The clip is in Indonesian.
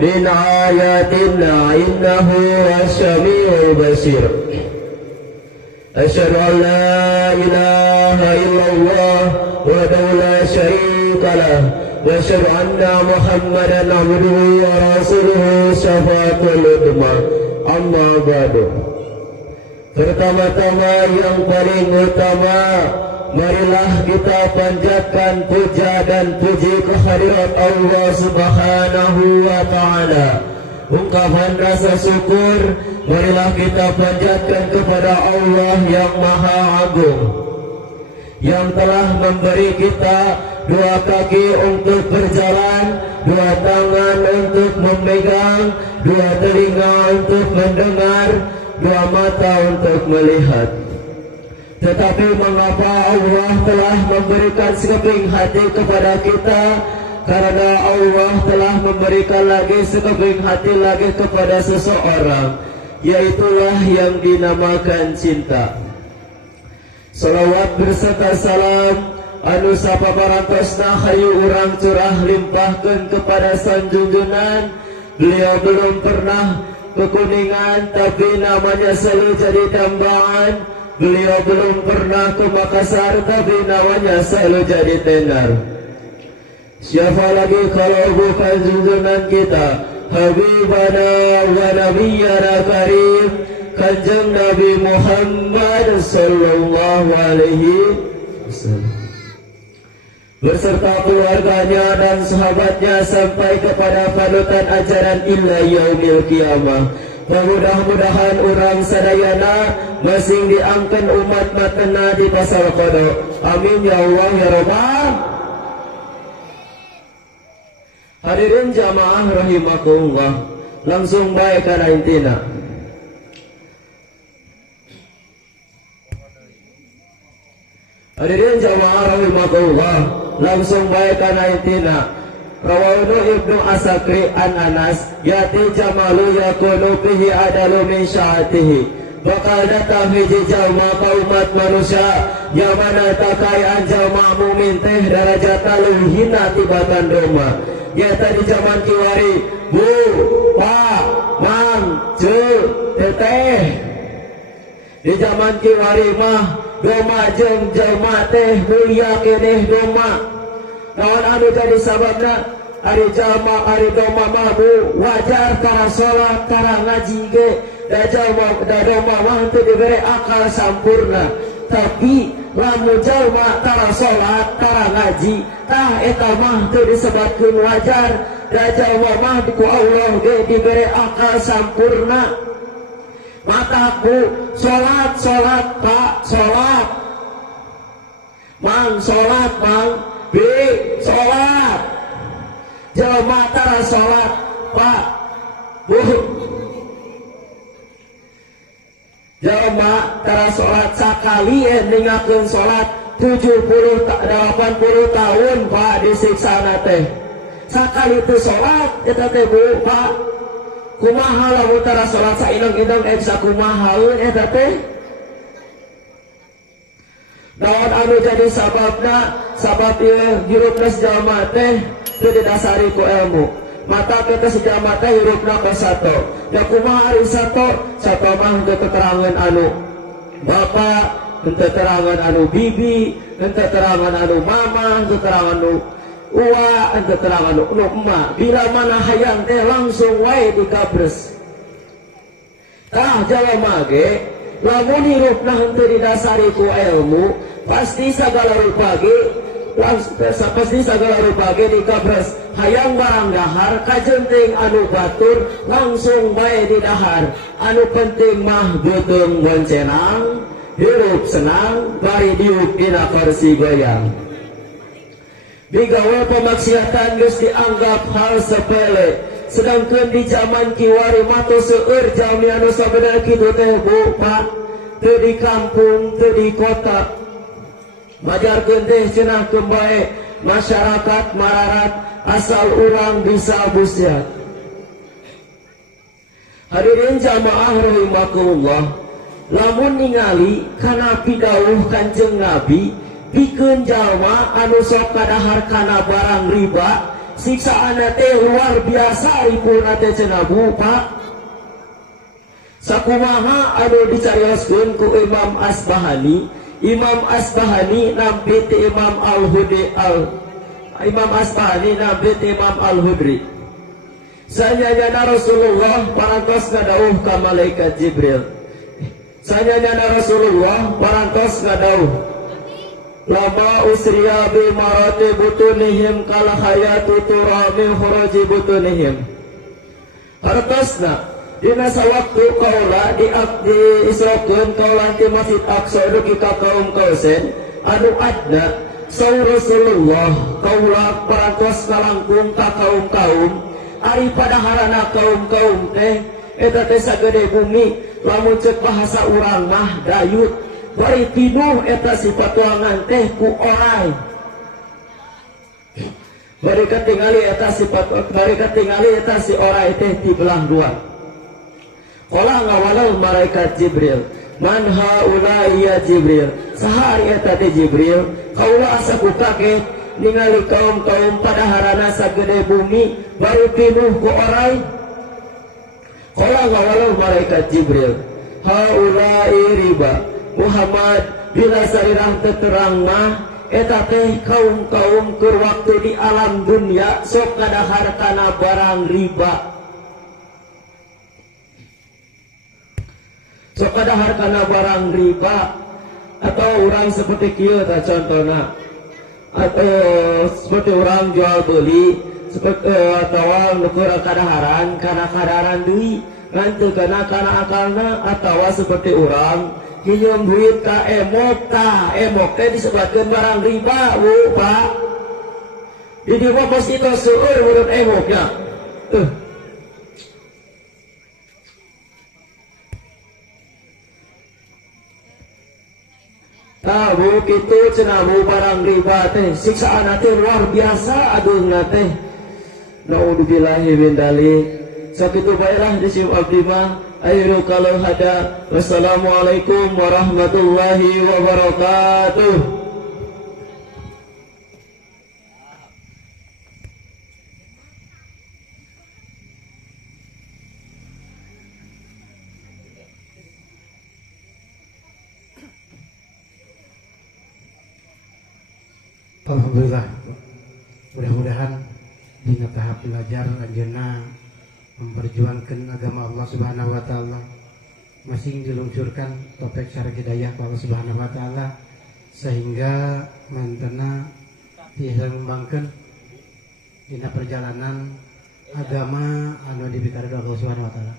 min ayatina innahu as-sami'ul basir. Asyhadu an la ilaha illallah wahdahu la syarika lah wa asyhadu anna Muhammadan abduhu wa rasuluhu syafaatul udma. Amma ba'du. Pertama-tama yang paling utama, marilah kita panjatkan puja dan puji kehadirat Allah Subhanahu wa Ta'ala. Ungkapan rasa syukur marilah kita panjatkan kepada Allah yang Maha Agung, yang telah memberi kita dua kaki untuk berjalan, dua tangan untuk memegang, dua telinga untuk mendengar, dua mata untuk melihat. Tetapi mengapa Allah telah memberikan sekeping hati kepada kita? Karena Allah telah memberikan lagi sekeping hati lagi kepada seseorang, yaitulah yang dinamakan cinta. Salawat berserta salam anu sapaparantosna hayu urang curah limpahkeun kepada sanjunjunan. Beliau belum pernah kekuningan, tapi namanya selalu jadi dambangan. Beliau belum pernah ke Makassar, tapi namanya selalu jadi tenar. Siapa lagi kalau bukan junjungan kita, Habibana wa Nabiyyana Karim, Kanjeng Nabi Muhammad sallallahu alaihi wasallam, beserta keluarganya dan sahabatnya sampai kepada panutan ajaran illa yaumil qiyamah. Mudah-mudahan orang sadayana masing diangkat umat matena di pasal qada. Amin ya Allah ya Rabbal. Hadirin jamaah rahimakumullah, langsung baik kana intina. Hadirin jamaah rahimakumullah, langsung baik kana intina. Rawahu Ibnu Asakri an Anas, yati jamalu yakunu fihi adalu min sya'atihi. Bakal datang hiji jalma ka umat manusia, yang mana takayaan jalma mumin teh darajatna leuwih hina tibatan doma. Yata di zaman kiwari, bu, pak, mang, cu, teteh. Di zaman kiwari mah doma jeung jalma teh mulia keneh doma. Naon anu jadi sababna ari jalma ari doma mah bu wajar kara salat kara ngaji ge, da jalma da doma mah teu dibere akal sampurna. Tapi lamun jalma kara salat kara ngaji, tah eta mah teu disebutkeun wajar. Da jalma mah ku Allah ge dibere akal sampurna. Mataku salat pak salat, mang salat mang, bi salat. Jalma tara salat pak bu, jalma tara salat sakali ningakeun salat 70 80 tahun pak disiksana teh. Sakali teu salat eta teh bu pak, kumaha lamun tara salat saineng-ineng sakumahaeun eta teh? Naon anu jadi sababna? Sabab ieu hirupna jalma teh teu didasari ku ilmu. Mata kita sejalma teh hirupna ka sato. Ya kumaha ari sato? Sato mah teu keterangan anu bapak, teu keterangan anu bibi, teu keterangan anu mama, teu keterangan anu uwa, teu keterangan anu emak. Bila mana hayang teh langsung wae digabres. Tah jalma ge lamun hirupna henteu didasari ku ilmu, pasti sagala rupa ge pasti sagala rupa ge digabres. Hayang barang dahar kajenting anu batur langsung bae di dahar. Anu penting mah beuteung boncenang, hirup senang, bari diuk dina kursi goyang. Bigawe pemaksiatan geus dianggap hal sepele, sedangkan di zaman kiwari mah teu seueur jalmi anu sabeda kitu teh bu pak, teu di kampung teu di kota. Majarkeun teh cenah kembae masyarakat mararat asal urang bisa busiat. Hadirin jamaah rahimakumullah, lamun ningali kana pidawuh Kanjeng Nabi pikeun jalma anu sok kadahar kana barang riba siksaan teh luar biasa ripuna teh cenah Pak. Sakumaha anu dicarioskeun ku Imam Asbahani. Imam Asbahani nampi ti Imam Asbahani nampi ti Imam Al-Hudri. Sanyana Rasulullah parantos ngadauh ka malaikat Jibril. Sanyana Rasulullah parantos ngadauh, lama usriya bi marati butunihim kal hayatu tura min khuruji butunihim. Hartosna dina sawaktu kaula diisrokeun kaula ti Masjid Aqsa dugi ka kaum Kausen anu adna saur Rasulullah kaula parantos kalangkung ka kaum-kaum ari padaharana kaum-kaum teh eta teh sagede bumi lamun ceuk bahasa urang mah dayut bari pinuh eta sifat tuangan teh ku orai bari katingali eta si orai teh ti belah dua. Qala ngawalal malaikat Jibril, man haula ya Jibril, sahari eta teh Jibril, kaula asa ku kaget ningali kaum-kaum padaharana sagede bumi baru pinuh ku orai. Qala ngawalal malaikat Jibril, haula riba Muhammad bila sarirah teterang mah eta teh kaum-kaum keur waktu di alam dunia sok kadahar kana barang riba. Sok kadahar kana barang riba atau orang seperti kieu tah contohna atau seperti orang jual beli seperti atau nukur kadaharan kana kadaharan deui ngan teu kana akalna atau seperti orang nginjem duit ka emok teh disebutkeun barang riba Bu Pak. Di dieu mah pasti tos seueur urut emoknya. Tahu kitu cenah Bu barang riba teh siksaan teh luar biasa aduhna teh. Naudzubillahi min dzalik. Sakitu baelah disim abdi mah akhirul kalau hada. Wassalamualaikum warahmatullahi wabarakatuh. Alhamdulillah, mudah-mudahan di tahap belajar anjeunna memperjuangkan agama Allah Subhanahu wa taala masing diluncurkan topik syarah hidayah Allah Subhanahu wa taala sehingga mantena bisa mengembangkan dina perjalanan agama anu dibikarakeun Allah Subhanahu wa taala.